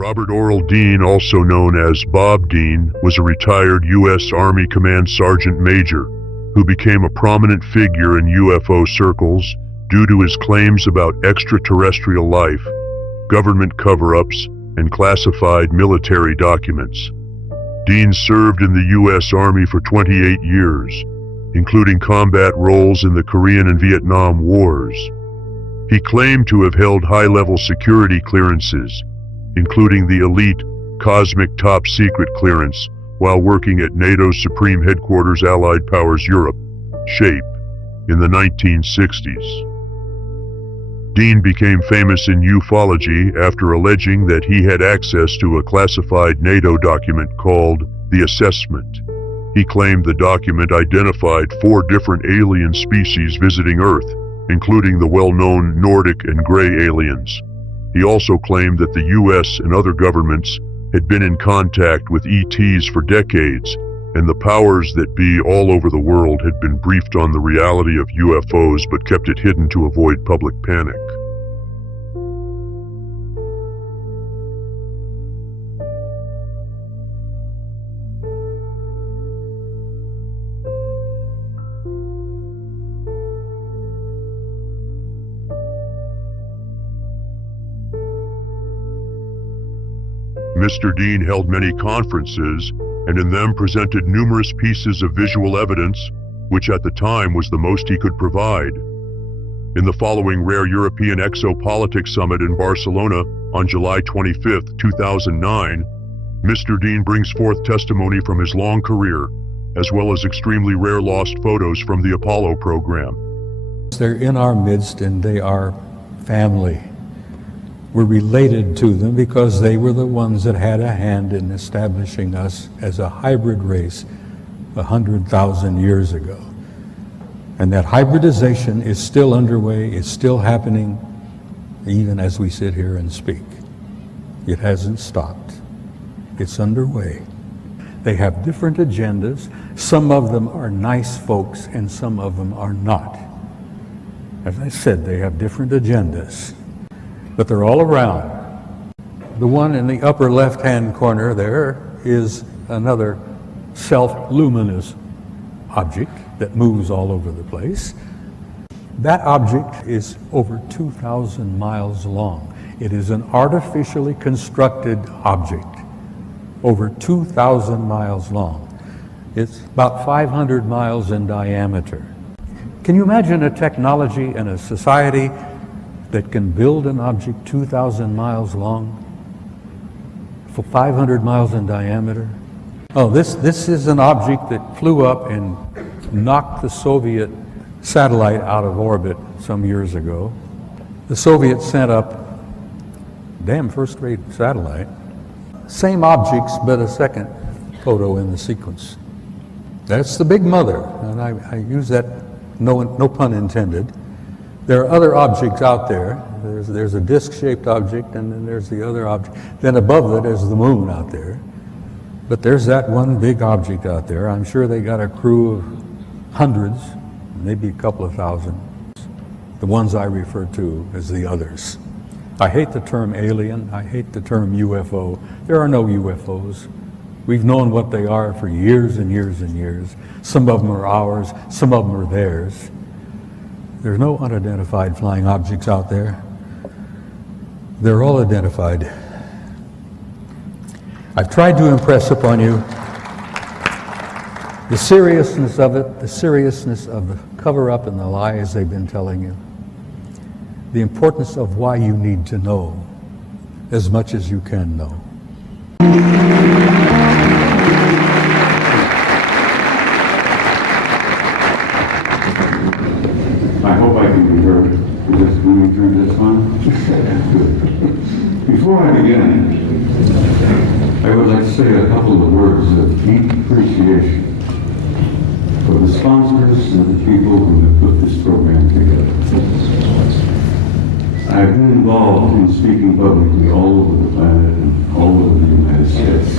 Robert Oral Dean, also known as Bob Dean, was a retired U.S. Army Command Sergeant Major who became a prominent figure in UFO circles due to his claims about extraterrestrial life, government cover-ups, and classified military documents. Dean served in the U.S. Army for 28 years, including combat roles in the Korean and Vietnam Wars. He claimed to have held high-level security clearances, including the elite Cosmic Top Secret clearance while working at NATO's Supreme Headquarters Allied Powers Europe, SHAPE, in the 1960s. Dean became famous in ufology after alleging that he had access to a classified NATO document called The Assessment. He claimed the document identified 4 different alien species visiting Earth, including the well-known Nordic and Grey aliens. He also claimed that the US and other governments had been in contact with ETs for decades, and the powers that be all over the world had been briefed on the reality of UFOs but kept it hidden to avoid public panic. Mr. Dean held many conferences and in them presented numerous pieces of visual evidence, which at the time was the most he could provide. In the following Rare European Exopolitics Summit in Barcelona on July 25, 2009, Mr. Dean brings forth testimony from his long career, as well as extremely rare lost photos from the Apollo program. They're in our midst and they are family. We're related to them because they were the ones that had a hand in establishing us as a hybrid race 100,000 years ago. And that hybridization is still underway, it's still happening even as we sit here and speak. It hasn't stopped. It's underway. They have different agendas. Some of them are nice folks and some of them are not. As I said, they have different agendas. But they're all around. The one in the upper left-hand corner there is another self-luminous object that moves all over the place. That object is over 2,000 miles long. It is an artificially constructed object, over 2,000 miles long. It's about 500 miles in diameter. Can you imagine a technology and a society that can build an object 2,000 miles long, for 500 miles in diameter? Oh, this is an object that flew up and knocked the Soviet satellite out of orbit some years ago. The Soviets sent up, damn first-rate satellite, same objects, but a second photo in the sequence. That's the big mother, and I use that, no pun intended. There are other objects out there. There's a disc-shaped object, and then there's the other object. Then above it is the moon out there. But there's that one big object out there. I'm sure they got a crew of hundreds, maybe a couple of thousand. The ones I refer to as the others. I hate the term alien. I hate the term UFO. There are no UFOs. We've known what they are for years and years and years. Some of them are ours. Some of them are theirs. There's no unidentified flying objects out there. They're all identified. I've tried to impress upon you the seriousness of it, the seriousness of the cover-up and the lies they've been telling you, the importance of why you need to know as much as you can know. I hope I can be heard. Let me turn this on. Before I begin, I would like to say a couple of words of deep appreciation for the sponsors and the people who have put this program together. I've been involved in speaking publicly all over the planet and all over the United States.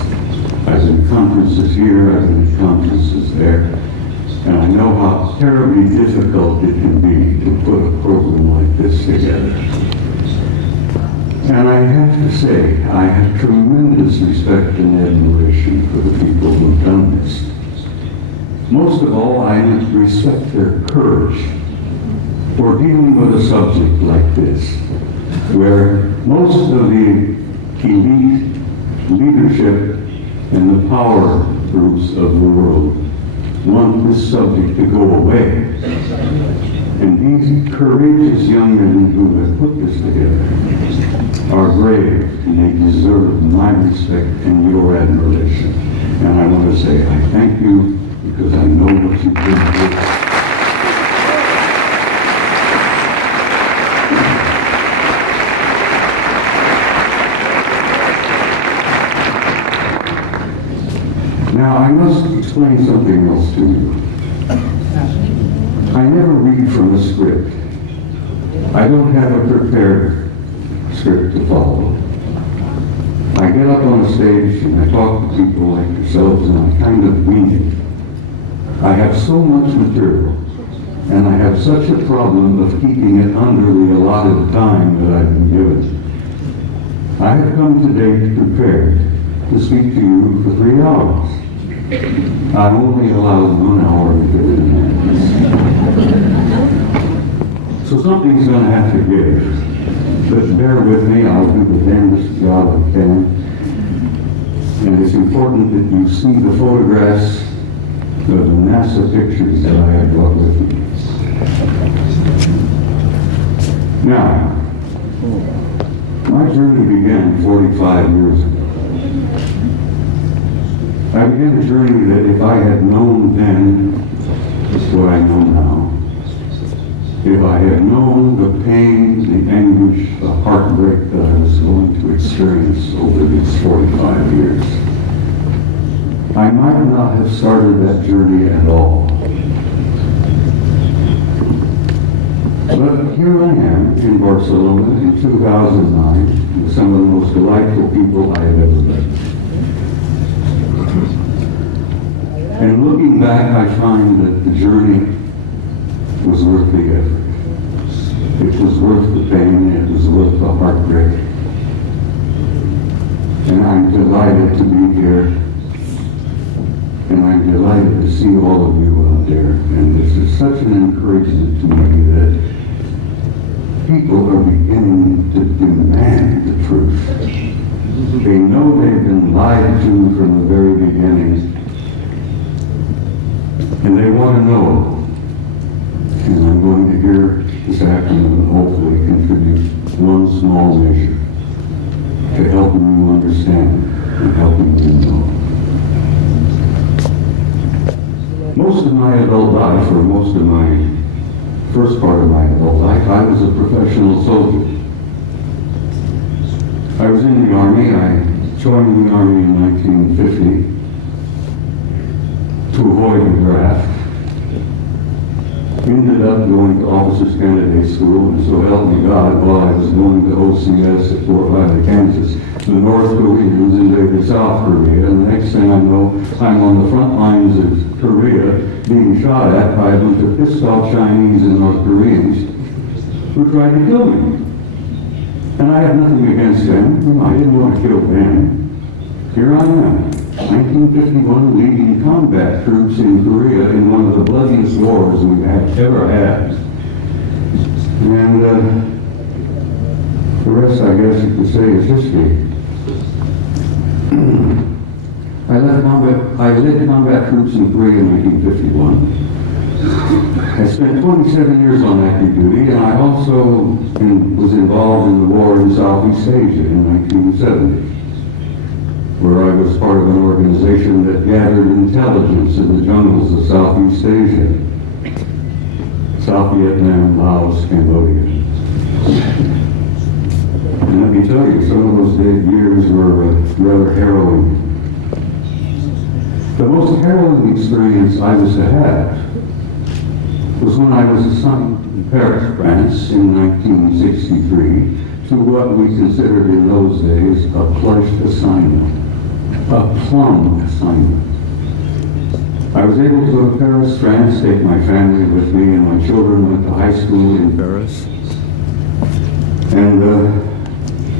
I've been at conferences here, I've been at conferences there, and I know how terribly difficult it can be to put a program like this together. And I have to say, I have tremendous respect and admiration for the people who've done this. Most of all, I respect their courage for dealing with a subject like this, where most of the elite leadership and the power groups of the world want this subject to go away. And these courageous young men who have put this together are brave, and they deserve my respect and your admiration. And I want to say I thank you because I know what you did. Now, I must explain something else to you. I never read from a script. I don't have a prepared script to follow. I get up on a stage and I talk to people like yourselves and I kind of wing it. I have so much material and I have such a problem of keeping it under the allotted time that I've been given. I have come today prepared to speak to you for 3 hours. I'm only allowed 1 hour and 50 minutes. So something's going to have to give. But bear with me, I'll do the damnedest job I can. And it's important that you see the photographs of the NASA pictures that I have brought with me. Now, my journey began 45 years ago. I began a journey that if I had known then what I know now, if I had known the pain, the anguish, the heartbreak that I was going to experience over these 45 years, I might not have started that journey at all. But here I am in Barcelona in 2009 with some of the most delightful people I have ever met. And looking back, I find that the journey was worth the effort. It was worth the pain, it was worth the heartbreak. And I'm delighted to be here. And I'm delighted to see all of you out there. And this is such an encouragement to me that people are beginning to demand the truth. They know they've been lied to from the very beginning. And they want to know. And I'm going to hear this afternoon hopefully contribute one small measure to helping you understand and helping you know. Most of my adult life, or most of my first part of my adult life, I was a professional soldier. I was in the Army. I joined the Army in 1950 to avoid the draft. Ended up going to Officers Candidate School, and so help me God, while I was going to OCS at Fort Riley, Kansas, the North Koreans invaded South Korea, and the next thing I know, I'm on the front lines of Korea being shot at by a bunch of pissed off Chinese and North Koreans who tried to kill me. And I had nothing against them. I didn't want to kill them. Here I am. 1951, leading combat troops in Korea in one of the bloodiest wars we've ever had. And the rest, I guess you could say, is history. I led combat troops in Korea in 1951. I spent 27 years on active duty, and I also was involved in the war in Southeast Asia in 1970. Where I was part of an organization that gathered intelligence in the jungles of Southeast Asia, South Vietnam, Laos, Cambodia. And let me tell you, some of those years were rather harrowing. The most harrowing experience I was to have was when I was assigned in Paris, France in 1963 to what we considered in those days a plush assignment. A plum assignment. I was able to go to Paris, France, take my family with me, and my children went to high school in Paris. And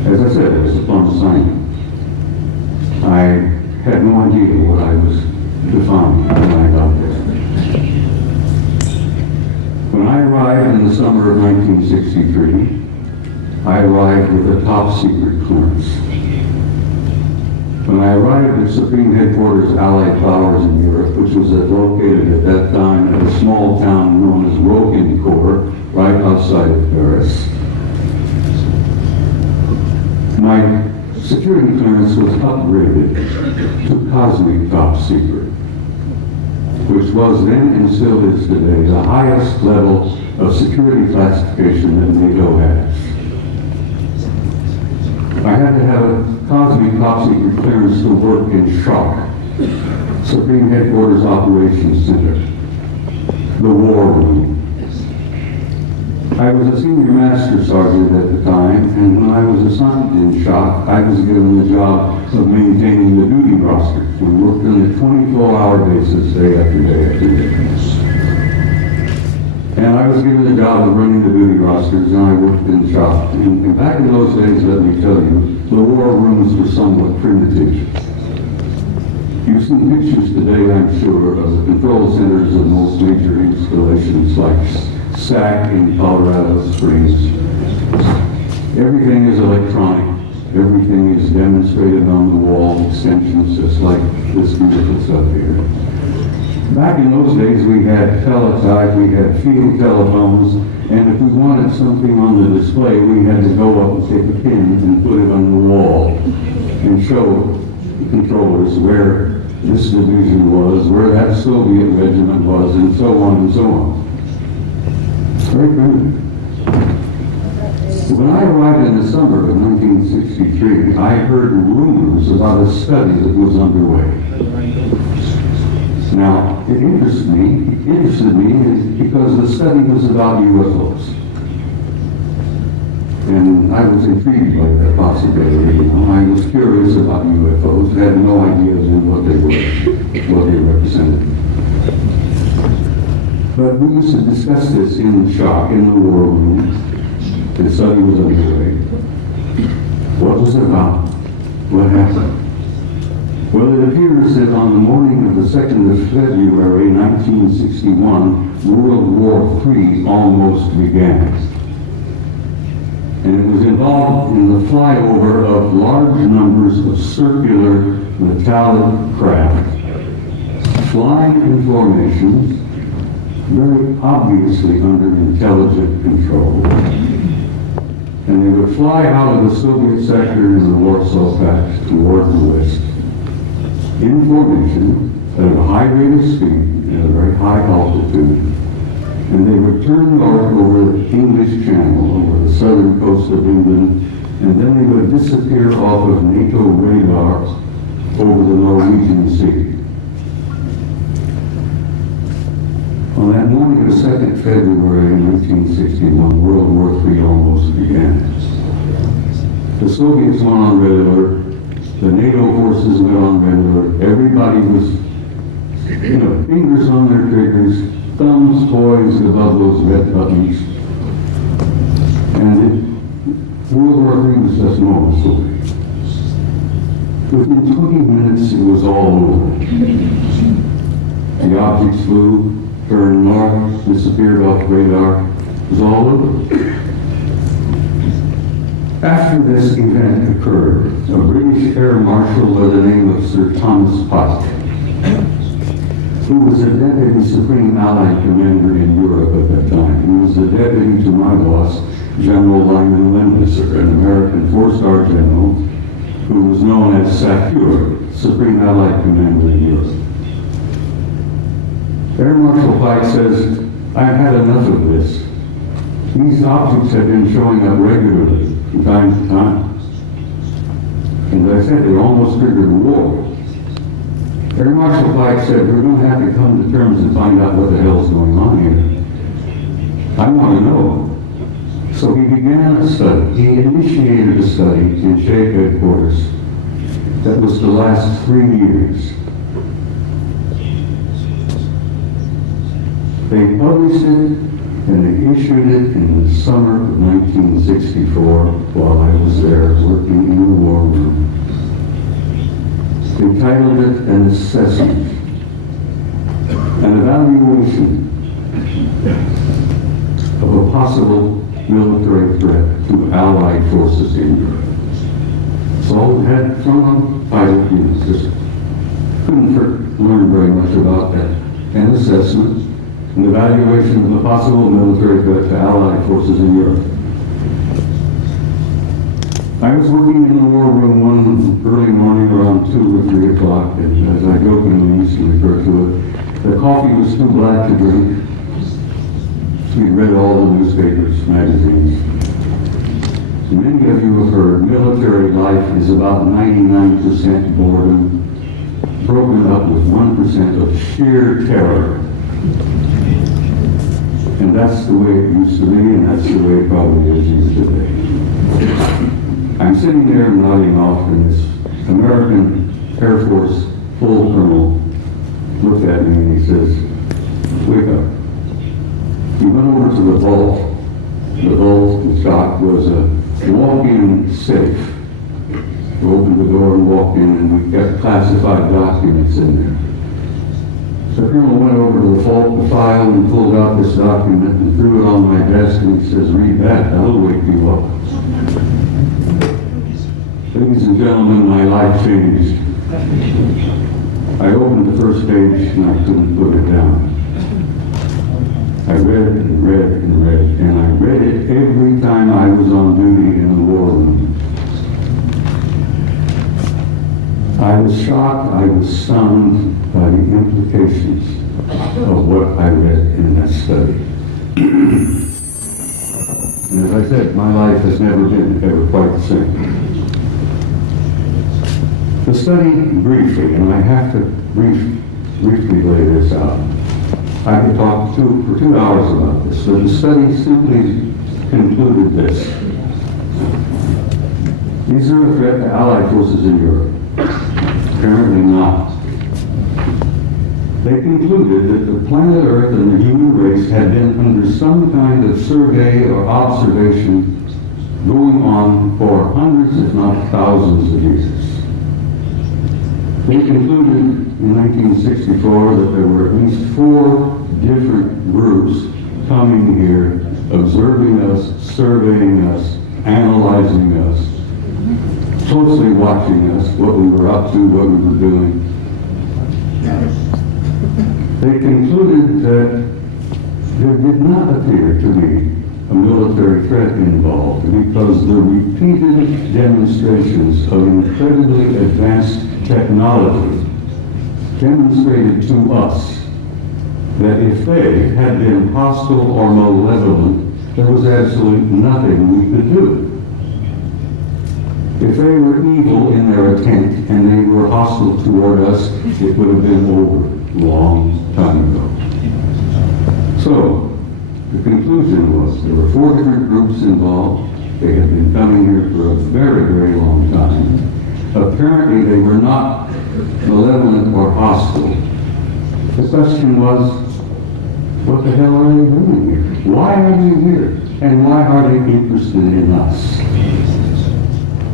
as as I said, it was a fun assignment. I had no idea what I was to find when I got there. When I arrived in the summer of 1963, I arrived with a top secret clearance. When I arrived at Supreme Headquarters Allied Powers in Europe, which was located at that time at a small town known as Roquencourt, right outside of Paris, my security clearance was upgraded to cosmic top secret, which was then and still is today the highest level of security classification that NATO has. I had to have a cosmic top secret clearance to work in SHOC, Supreme Headquarters Operations Center, the War Room. I was a senior master sergeant at the time, and when I was assigned in SHOC, I was given the job of maintaining the duty roster. We worked on a 24-hour basis, day after day after day. And I was given the job of running the duty rosters, and I worked in SHOC. And back in those days, let me tell you, the war rooms were somewhat primitive. You've seen pictures today, I'm sure, of the control centers of most major installations like SAC in Colorado Springs. Everything is electronic. Everything is demonstrated on the wall, extensions just like this beautiful stuff here. Back in those days, we had teletype, we had field telephones, and if we wanted something on the display, we had to go up and take a pin and put it on the wall and show the controllers where this division was, where that Soviet regiment was, and so on and so on. Very primitive. When I arrived in the summer of 1963, I heard rumors about a study that was underway. Now, it interested me because the study was about UFOs. And I was intrigued by that possibility. I was curious about UFOs, had no ideas of what they were, what they represented. But we used to discuss this in the SHOC, in the war room. The study was underway. What was it about? What happened? Well, it appears that on the morning of the 2nd of February, 1961, World War III almost began. And it was involved in the flyover of large numbers of circular metallic craft, flying in formations, very obviously under intelligent control. And they would fly out of the Soviet sector in the Warsaw Pact toward the west, in formation, at a high rate of speed, at a very high altitude, and they would turn north over the English Channel, over the southern coast of England, and then they would disappear off of NATO radar over the Norwegian Sea. On that morning of 2nd February 1961, World War III almost began. The Soviets went on red alert. The NATO forces went on red alert. Everybody was, fingers on their triggers, thumbs poised above those red buttons. And World War III was just normal story. Within 20 minutes, it was all over. The objects flew, turned north, disappeared off radar. It was all over. After this event occurred, a British Air Marshal by the name of Sir Thomas Pike, who was a Deputy Supreme Allied Commander in Europe at that time. He was the deputy to my boss, General Lyman Lindesser, an American four-star general who was known as SACEUR, Supreme Allied Commander in Europe. Air Marshal Pike says, "I've had enough of this. These objects have been showing up regularly from time to time. And as I said, they almost triggered a war." Air Marshal Pike said, "We're going to have to come to terms and find out what the hell's going on here. I want to know." So he began a study. He initiated a study in SHAPE headquarters that was to last 3 years. They published it and they issued it in the summer of 1964 while I was there working in the war room. They titled it An Assessment, an evaluation of a possible military threat to Allied forces in Europe. So it had from a pilot unit system. Couldn't learn very much about that. An assessment, an evaluation of a possible military threat to Allied forces in Europe. I was working in the war room one early morning around 2 or 3 o'clock, and as I jokingly used to refer to it, the coffee was too black to drink. We read all the newspapers, magazines. Many of you have heard military life is about 99% boredom, broken up with 1% of sheer terror. And that's the way it used to be, and that's the way it probably is today. I'm sitting there nodding off, and this American Air Force full colonel looked at me and he says, "Wake up." He went over to the vault. The vault, the shop, was a walk-in safe. We opened the door and walked in, and we got classified documents in there. The colonel went over to the file and pulled out this document and threw it on my desk, and he says, "Read that, that'll wake you up." Ladies and gentlemen, my life changed. I opened the first page and I couldn't put it down. I read and read and read, and I read it every time I was on duty in the war room. I was shocked, I was stunned by the implications of what I read in that study. And as I said, my life has never been ever quite the same. The study, briefly, and I have to briefly lay this out. I could talk for 2 hours about this, but the study simply concluded this. These are a threat to Allied forces in Europe. Apparently not. They concluded that the planet Earth and the human race had been under some kind of survey or observation going on for hundreds, if not thousands of years. They concluded in 1964 that there were at least 4 different groups coming here, observing us, surveying us, analyzing us, closely watching us, what we were up to, what we were doing. They concluded that there did not appear to be a military threat involved because the repeated demonstrations of incredibly advanced technology demonstrated to us that if they had been hostile or malevolent, there was absolutely nothing we could do. If they were evil in their intent and they were hostile toward us, it would have been over a long time ago. So, the conclusion was there were 4 different groups involved. They had been coming here for a very, very long time. Apparently they were not malevolent or hostile. The question was, what the hell are they doing here? Why are they here? And why are they interested in us?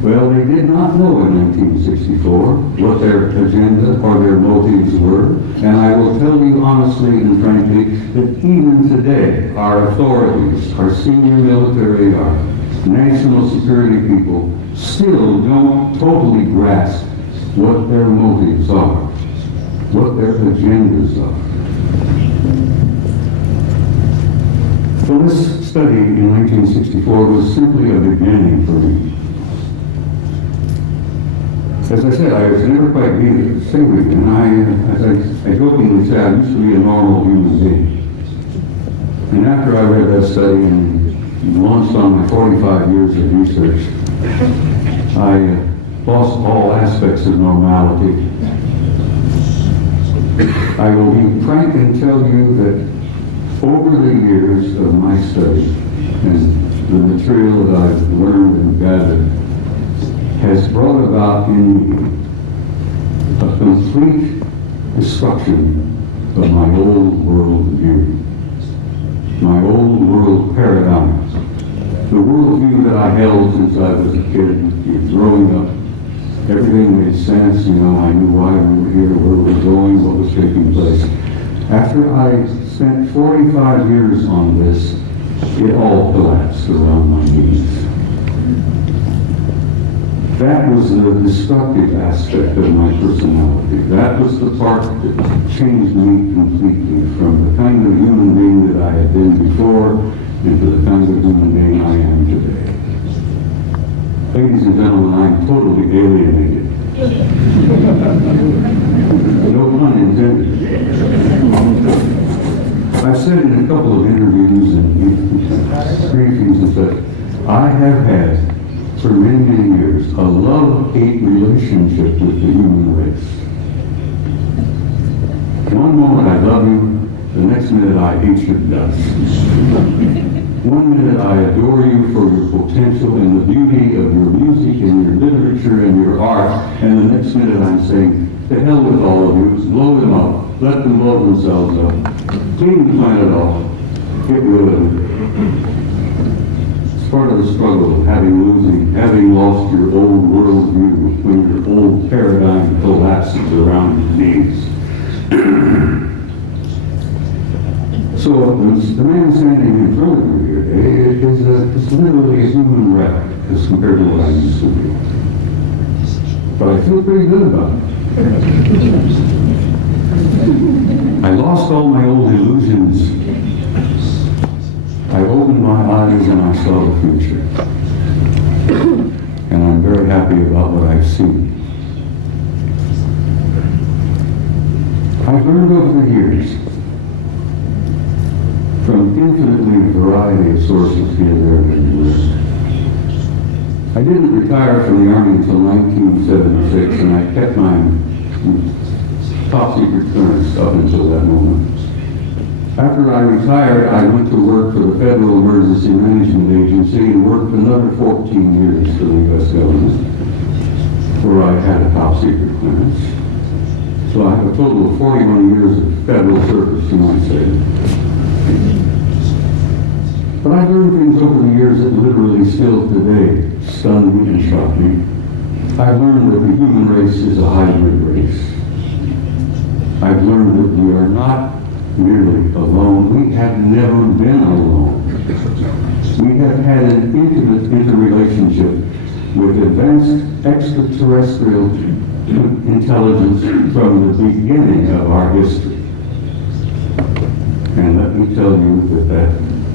Well, they did not know in 1964 what their agenda or their motives were, and I will tell you honestly and frankly that even today our authorities, our senior military, our national security people still don't totally grasp what their motives are, what their agendas are. So this study in 1964 was simply a beginning for me. As I said, I was never quite sane, and as I jokingly say, I used to be a normal human being. And after I read that study and launched on my 45 years of research, I lost all aspects of normality. I will be frank and tell you that over the years of my study and the material that I've learned and gathered has brought about in me a complete destruction of my old world view. my old world paradigm, the worldview that I held since I was a kid, growing up. Everything made sense, I knew why we were here, where we were going, what was taking place. After I spent 45 years on this, it all collapsed around my knees. That was the destructive aspect of my personality. That was the part that changed me completely from the kind of human being that I had been before into the kind of human being I am today. Ladies and gentlemen, I'm totally alienated. No pun intended. I've said in a couple of interviews and briefings and such, I have had for many, many years a love-hate relationship with the human race. One moment I love you, the next minute I hate your guts. One minute I adore you for your potential and the beauty of your music and your literature and your art, and the next minute I'm saying, to hell with all of you, blow them up, let them blow themselves up, clean the planet off, get rid of it. It's part of the struggle of having lost your old worldview when your old paradigm collapses around your knees. So the man standing in front of you here today is literally a human wreck as compared to what I used to be. But I feel pretty good about it. I lost all my old illusions. I opened my eyes and I saw the future. And I'm very happy about what I've seen. I've learned over the years from infinitely variety of sources here, there, and everywhere. I didn't retire from the Army until 1976, and I kept my top secret clearance up until that moment. After I retired, I went to work for the Federal Emergency Management Agency and worked another 14 years for the U.S. government, where I had a top secret clearance. So I have a total of 41 years of federal service, you might say. But I've learned things over the years that literally still today stun me and shock me. I've learned that the human race is a hybrid race. I've learned that we are not merely alone. We have never been alone. We have had an intimate interrelationship with advanced extraterrestrial intelligence from the beginning of our history. And let me tell you that that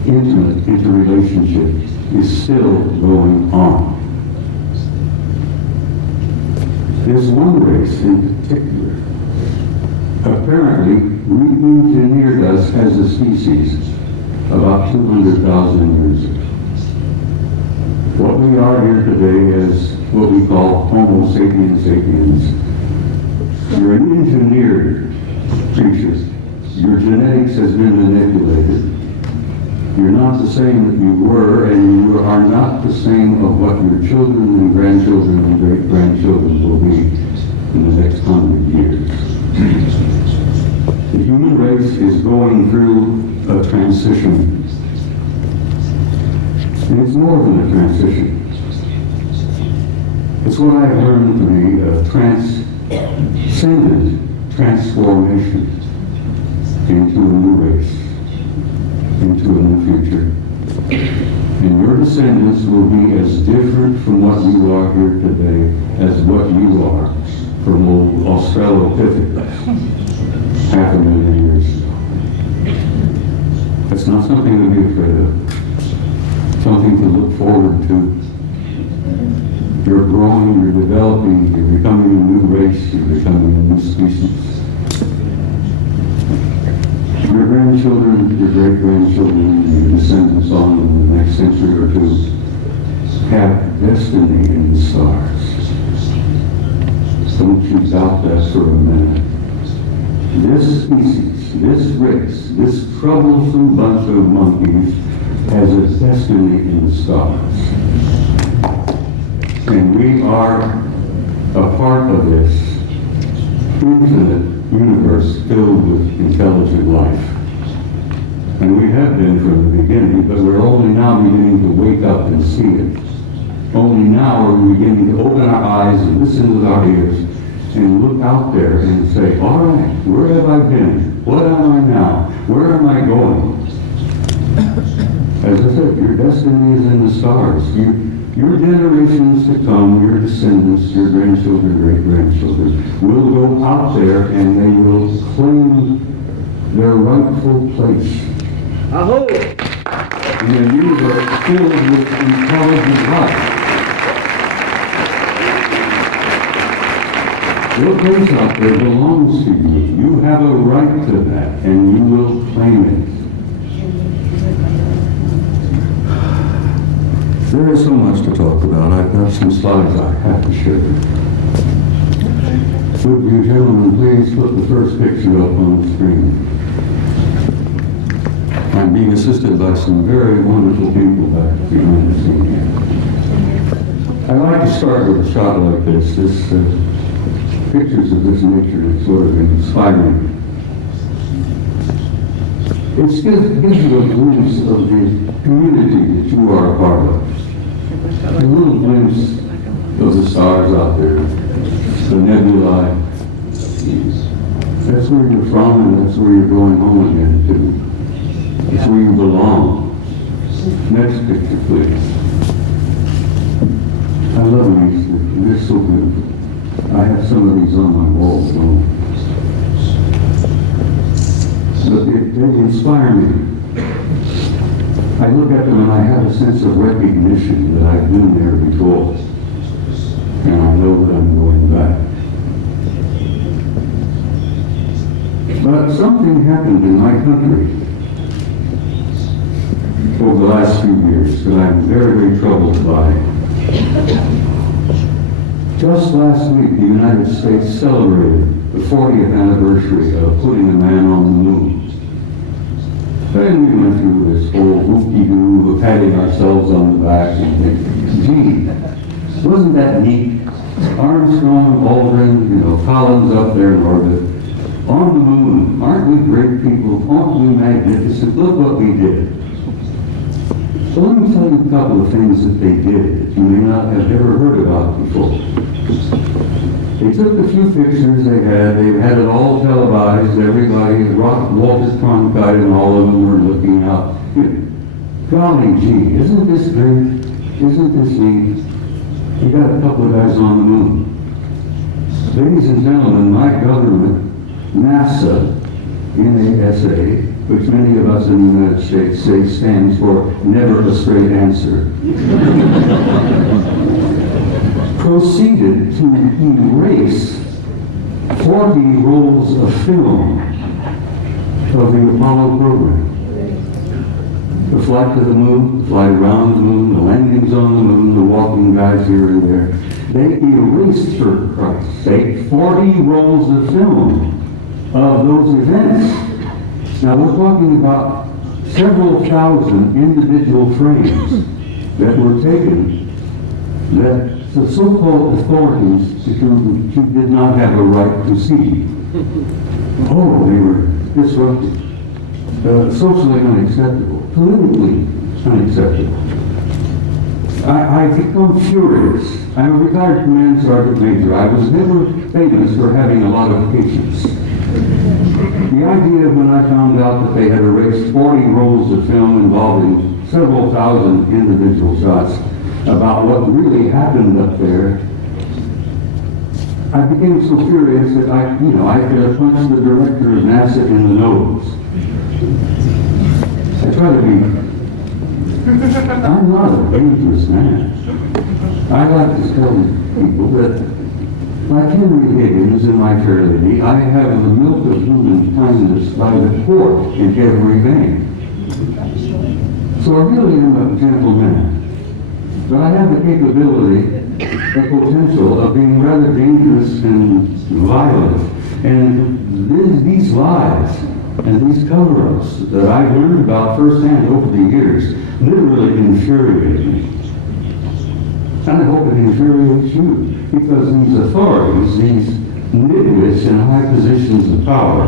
intimate interrelationship is still going on. There's one race in particular. Apparently, re-engineered us as a species about 200,000 years ago. What we are here today is what we call Homo sapiens sapiens. You're an engineered creature. Your genetics has been manipulated. You're not the same that you were, and you are not the same of what your children and grandchildren and great-grandchildren will be in the next 100 years. The human race is going through a transition. And it's more than a transition. It's what I've learned to be a transcendent transformation into a new race, into a new future. And your descendants will be as different from what you are here today as what you are from old Australopithecus 500,000 years ago. It's not something to be afraid of. Something to look forward to. You're growing, you're developing, you're becoming a new race, you're becoming a new species. Your grandchildren, your great-grandchildren, your descendants on in the next century or two have destiny in the stars. Don't you doubt that for a minute. This species, this race, this troublesome bunch of monkeys has a destiny in the stars. And we are a part of this infinite universe filled with intelligent life. And we have been from the beginning, but we're only now beginning to wake up and see it. Only now are we beginning to open our eyes and listen with our ears and look out there and say, all right, where have I been? What am I now? Where am I going? As I said, your destiny is in the stars. Your generations to come, your descendants, your grandchildren, great-grandchildren, will go out there and they will claim their rightful place in a universe filled with intelligent life. Your place out there belongs to you. You have a right to that, and you will claim it. There is so much to talk about. I've got some slides I have to share. Would you gentlemen please put the first picture up on the screen? I'm being assisted by some very wonderful people back behind the scene here. I like to start with a shot like this. Pictures of this nature is sort of inspiring. It gives you a glimpse of the community that you are a part of. A little glimpse of the stars out there, the nebulae. That's where you're from, and that's where you're going home again to. It's where you belong. Next picture, please. I love these. They're so beautiful. I have some of these on my wall at home. But they inspire me. I look at them and I have a sense of recognition that I've been there before. And I know that I'm going back. But something happened in my country over the last few years that I'm very, very troubled by. Just last week, the United States celebrated the 40th anniversary of putting a man on the moon. And we went through this whole whoop-de-doo of patting ourselves on the back and thinking, gee, wasn't that neat? Armstrong, Aldrin, Collins up there in orbit. On the moon, aren't we great people? Aren't we magnificent? Look what we did. So let me tell you a couple of things that they did that you may not have ever heard about before. They took the few pictures they had it all televised, everybody, Walter Cronkite and all of them were looking out. Golly gee, isn't this great? Isn't this neat? We got a couple of guys on the moon. Ladies and gentlemen, my government, NASA, NASA, which many of us in the United States say stands for never a straight answer, proceeded to erase 40 rolls of film of the Apollo program. The flight to the moon, the flight around the moon, the landings on the moon, the walking guys here and there. They erased, for Christ's sake, 40 rolls of film of those events. Now we're talking about several thousand individual frames that were taken that the so-called authorities who did not have a right to see. Oh, they were disruptive, socially unacceptable, politically unacceptable. I've become furious. I'm a retired command sergeant major. I was never famous for having a lot of patience. The idea when I found out that they had erased 40 rolls of film involving several thousand individual shots about what really happened up there, I became so furious that I could have punched the director of NASA in the nose. I try to be, I'm not a dangerous man. I like to tell people that, like Henry Higgins in My Fair Lady, I have the milk of human kindness by the quart in every vein. So I really am a gentleman. But I have the capability, the potential of being rather dangerous and violent. And these lies and these cover-ups that I've learned about firsthand over the years literally infuriate me. And I hope it infuriates you, because these authorities, these nitwits in high positions of power,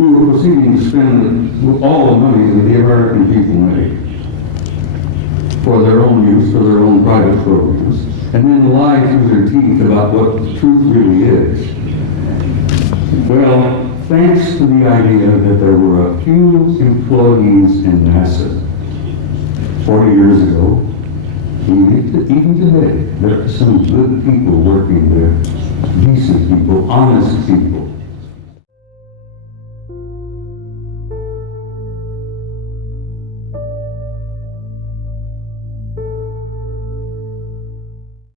who were proceeding to spend all the money that the American people made for their own use, for their own private programs, and then lie through their teeth about what the truth really is. Well, thanks to the idea that there were a few employees in NASA 40 years ago, even today, there are some good people working there, decent people, honest people,